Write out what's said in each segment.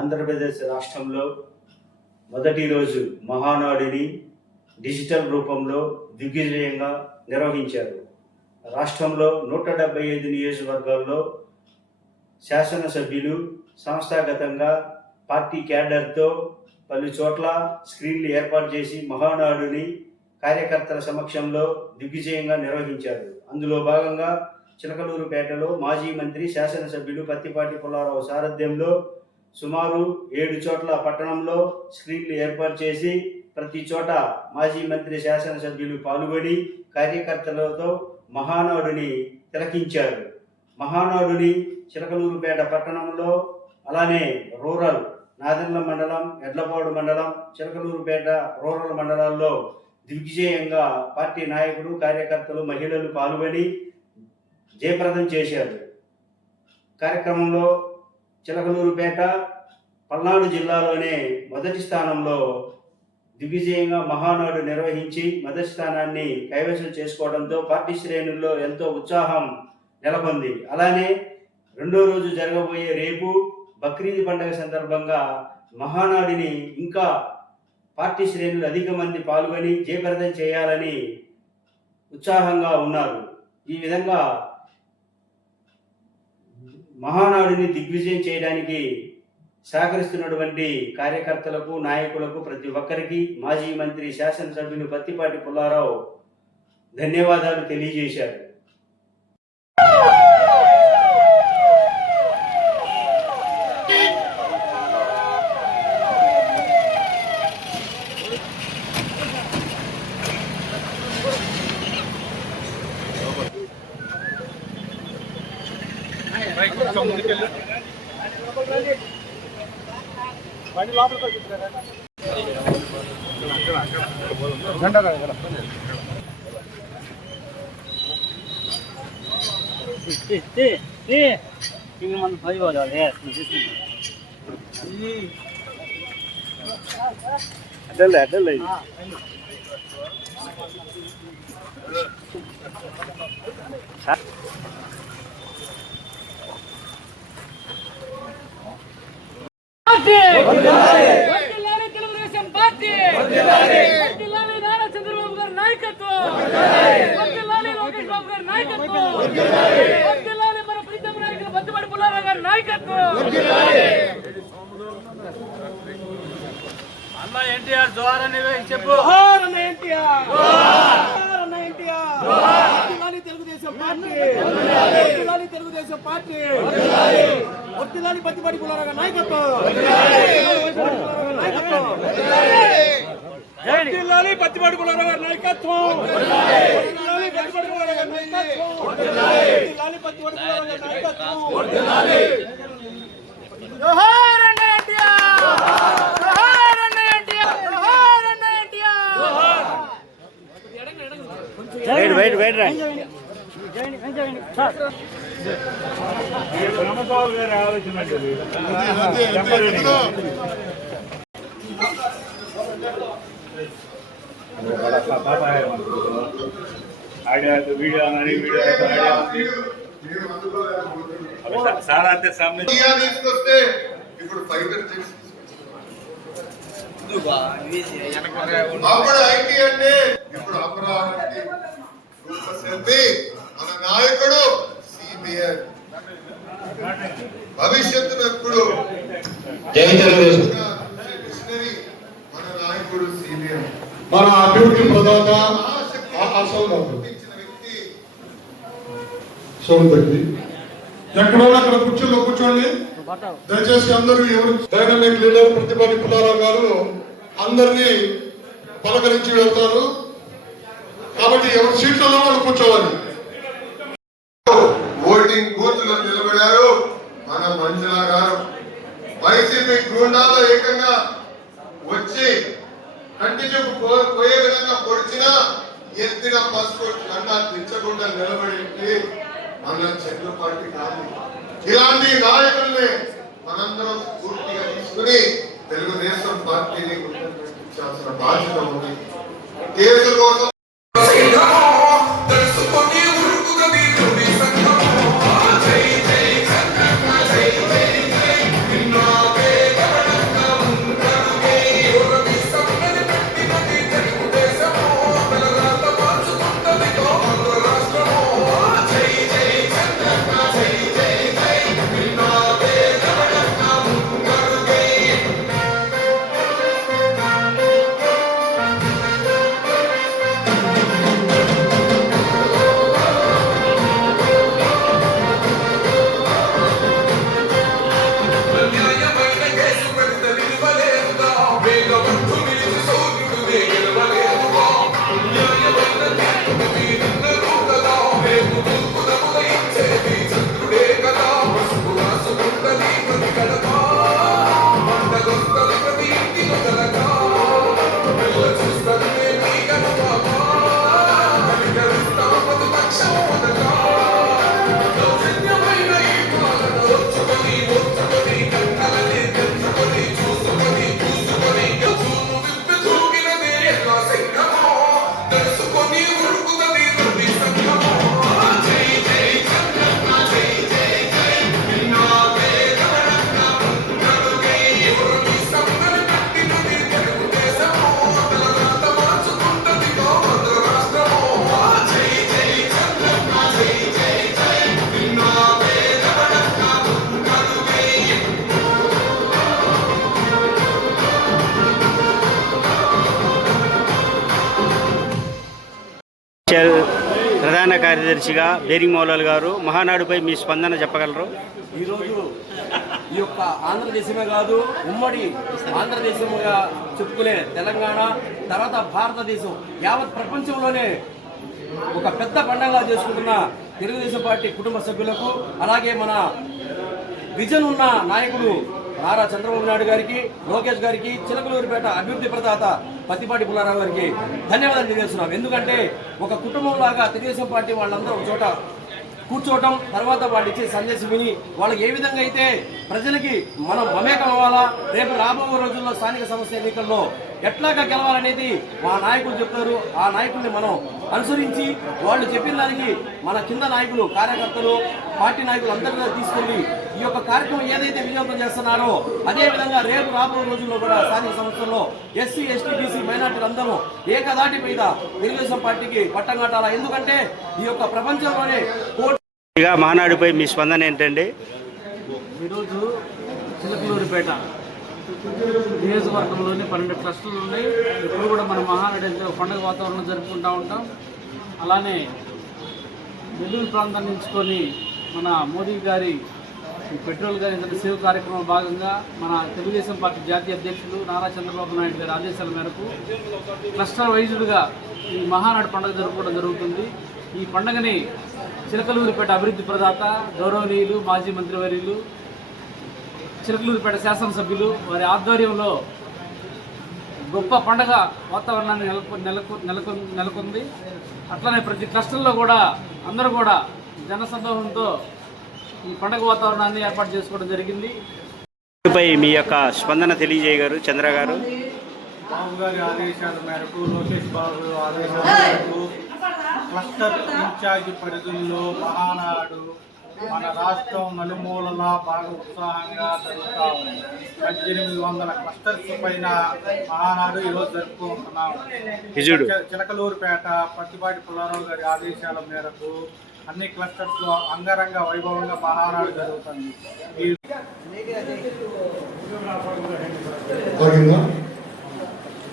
ఆంధ్రప్రదేశ్ రాష్ట్రంలో మొదటి రోజు మహానాడుని డిజిటల్ రూపంలో దిగ్విజయంగా నిర్వహించారు. రాష్ట్రంలో 175 నియోజకవర్గాల్లో శాసనసభ్యులు సంస్థాగతంగా పార్టీ క్యాడర్తో పలు చోట్ల స్క్రీన్లు ఏర్పాటు చేసి మహానాడుని కార్యకర్తల సమక్షంలో దిగ్విజయంగా నిర్వహించారు. అందులో భాగంగా చిలకలూరుపేటలో మాజీ మంత్రి శాసనసభ్యులు పత్తిపాటి పుల్లారావు సారథ్యంలో సుమారు 7 చోట్ల పట్టణంలో స్క్రీన్లు ఏర్పాటు చేసి ప్రతి చోట మాజీ మంత్రి శాసనసభ్యులు పాల్గొని కార్యకర్తలతో మహానాడుని తిలకించారు. మహానాడుని చిలకలూరుపేట పట్టణంలో, అలానే రూరల్ నాదెండ్ల మండలం, ఎడ్లపాడు మండలం, చిలకలూరుపేట రూరల్ మండలాల్లో దిగ్విజయంగా పార్టీ నాయకులు, కార్యకర్తలు, మహిళలు పాల్గొని జయప్రదం చేశారు. కార్యక్రమంలో చిలకలూరుపేట పల్నాడు జిల్లాలోనే మొదటి స్థానంలో దిగ్విజయంగా మహానాడు నిర్వహించి మొదటి స్థానాన్ని కైవసం చేసుకోవడంతో పార్టీ శ్రేణుల్లో ఎంతో ఉత్సాహం నెలకొంది. అలానే రెండో రోజు జరగబోయే రేపు బక్రీద్ పండుగ సందర్భంగా మహానాడిని ఇంకా పార్టీ శ్రేణులు అధిక మంది పాల్గొని జయప్రదం చేయాలని ఉత్సాహంగా ఉన్నారు. ఈ విధంగా మహానాడుని దిగ్విజయం చేయడానికి సహకరిస్తున్నటువంటి కార్యకర్తలకు, నాయకులకు, ప్రతి ఒక్కరికి మాజీ మంత్రి శాసనసభ్యులు పత్తిపాటి పుల్లారావు ధన్యవాదాలు తెలియజేశారు. తెలుగుదేశం పార్టీ నారా చంద్రబాబు గారి నాయకత్వం, లోకేష్ బాబు గారి నాయకత్వం, మన ప్రీతం నాయకులు పత్తిపాటి పుల్లారావు గారి నాయకత్వం. అన్న ఎన్టీఆర్ జోహార్ అని చెప్పు. తెలుగుదేశం పార్టీ, తెలుగుదేశం పార్టీ, వర్ధిల్లాలి పత్తిపాటి పుల్లారావు గారి నాయకత్వం, వర్ధిల్లాలి పత్తిపాటి పుల్లారావు గారి నాయకత్వం, జోహార్ అన్న ఎన్టీఆర్, జోహార్ అన్న ఎన్టీఆర్, జోహార్ అన్న ఎన్టీఆర్. బ్రహ్మబాబు గారి ఆలోచన ఐడియా వీడియో అని వీడియో సార్ అంతే సామ్నే తీసుకొస్తే ఇప్పుడు ఫైబర్ అప్పుడు ఐటీ అంటే ఇప్పుడు అమరావతి రూపశిల్పి మన నాయకుడు సిబిఐ భవిష్యత్తులో ఎప్పుడు మిషనరీ మన నాయకుడు సిబిఐ మన అభివృద్ధి ప్రదాత వ్యక్తి సోమశెట్టి ఎక్కడో అక్కడ కుర్చీలో కూర్చోండి. దయచేసి అందరూ ఎవరు డైనమిక్ లీడర్ పత్తిపాటి పుల్లారావు గారు అందరినీ పలకరించి వెళ్తారు కాబట్టి ఎవరి సీట్లలో వాళ్ళు కూర్చోవాలి. ఓటింగ్ బూత్ లో నిలబడారు మన మంజుల గారు. వైసీపీ గూండాలు ఏకంగా వచ్చి కంటి చూపు పోయే విధంగా పొడిచినా ఎత్తిన పసుపు కన్నా తెచ్చకుండా నిలబడి మన చెట్లపాటి కాదు. ఇలాంటి నాయకుల్ని మనందరం పూర్తిగా తీసుకుని తెలుగుదేశం పార్టీని గుర్తించాల్సిన బాధ్యత ఉంది. కేసుల కోసం కార్యదర్శిగా బేరింగ్ మౌలాల్ గారు మహానాడుపై మీ స్పందన చెప్పగలరు? ఈరోజు ఈ యొక్క ఆంధ్రదేశమే కాదు, ఉమ్మడి ఆంధ్రదేశముగా చెప్పుకునే తెలంగాణ తర్వాత భారతదేశం యావత్ ప్రపంచంలోనే ఒక పెద్ద పండగలా చేసుకుంటున్న తెలుగుదేశం పార్టీ కుటుంబ సభ్యులకు, అలాగే మన విజన్ ఉన్న నాయకుడు నారా చంద్రబాబు నాయుడు గారికి, లోకేష్ గారికి, చిలకలూరిపేట అభివృద్ధి ప్రదాత పత్తిపాటి పుల్లారావు గారికి ధన్యవాదాలు తెలియజేస్తున్నాం. ఎందుకంటే ఒక కుటుంబం లాగా తెలుగుదేశం పార్టీ వాళ్ళందరూ ఒక చోట కూర్చోవటం, తర్వాత వాళ్ళు ఇచ్చే సందేశం విని వాళ్ళకి ఏ విధంగా అయితే ప్రజలకి మనం మమేకం అవ్వాలా, రేపు రాబో రోజుల్లో స్థానిక సంస్థ ఎన్నికల్లో ఎట్లాగా గెలవాలనేది మా నాయకులు చెప్తారు. ఆ నాయకుల్ని మనం అనుసరించి వాళ్ళు చెప్పిన దానికి మన కింద నాయకులు, కార్యకర్తలు, పార్టీ నాయకులు అందరినీ తీసుకెళ్లి ఈ యొక్క కార్యక్రమం ఏదైతే విజయవంతం చేస్తున్నారో అదే విధంగా రేపు రాబో రోజుల్లో కూడా స్థానిక సంస్థల్లో ఎస్సీ, ఎస్టీ, బీసీ, మైనార్టీలు అందరూ ఏకదాటి మీద తెలుగుదేశం పార్టీకి పట్టం కట్టాలా. ఎందుకంటే ఈ యొక్క ప్రపంచంలోనే మహానాడుపై మీ స్పందన ఏంటండి? ఈరోజు చిలకలూరిపేట నియోజకవర్గంలోని 12 క్లస్టర్లు ఉన్నాయి. ఎప్పుడు కూడా మన మహానాడు అంటే పండుగ వాతావరణం జరుపుకుంటూ ఉంటాం. అలానే నెల్లూరు ప్రాంతాన్ని ఎంచుకొని మన మోదీ గారి పెట్రోల్ గారి సేవ కార్యక్రమం భాగంగా మన తెలుగుదేశం పార్టీ జాతీయ అధ్యక్షులు నారా చంద్రబాబు నాయుడు గారి ఆదేశాల మేరకు క్లస్టర్ వైజ్డ్గా ఈ మహానాడు పండుగ జరుపుకోవడం జరుగుతుంది. ఈ పండుగని చిలకలూరిపేట అభివృద్ధి ప్రదాత గౌరవనీయులు మాజీ మంత్రివర్యులు చిలకలూరిపేట శాసనసభ్యులు వారి ఆధ్వర్యంలో గొప్ప పండగ వాతావరణాన్ని నెలకొంది. అట్లనే ప్రతి క్లస్టర్లో కూడా అందరూ కూడా జనసందోహంతో ఈ పండగ వాతావరణాన్ని ఏర్పాటు చేసుకోవడం జరిగింది. మీ యొక్క స్పందన తెలియజేయగారు చంద్ర గారు. బాబు గారి ఆదేశాల మేరకు, లోకేష్ బాబు ఆదేశాల మేరకు క్లస్టర్ ఇన్ఛార్జి పరిధుల్లో మహానాడు మన రాష్ట్రం నలుమూలలా బాగా ఉత్సాహంగా జరుగుతూ ఉంది. 1800 క్లస్టర్స్ పైన మహానాడు ఈరోజు జరుపుకుంటున్నాం. చిలకలూరుపేట పత్తిపాటి పుల్లారావు గారి ఆదేశాల మేరకు అన్ని క్లస్టర్స్ లో అంగరంగ వైభవంగా మహానాడు జరుగుతుంది.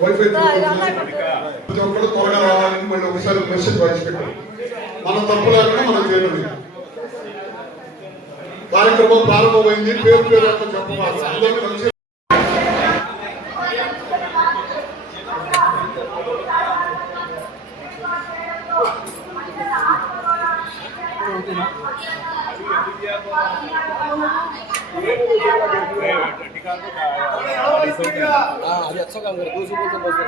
వైఫై ప్రతి ఒక్కరు త్వరగా రావాలని మళ్ళీ ఒకసారి మెసేజ్ రాసి పెట్టాం. మన తప్పు లేకుండా మనం చేయలేదు. కార్యక్రమం ప్రారంభమైంది. పేరు అంతా చెప్పవాలి. అందరూ కలిసి అది अच्छा काम कर 200 बोलते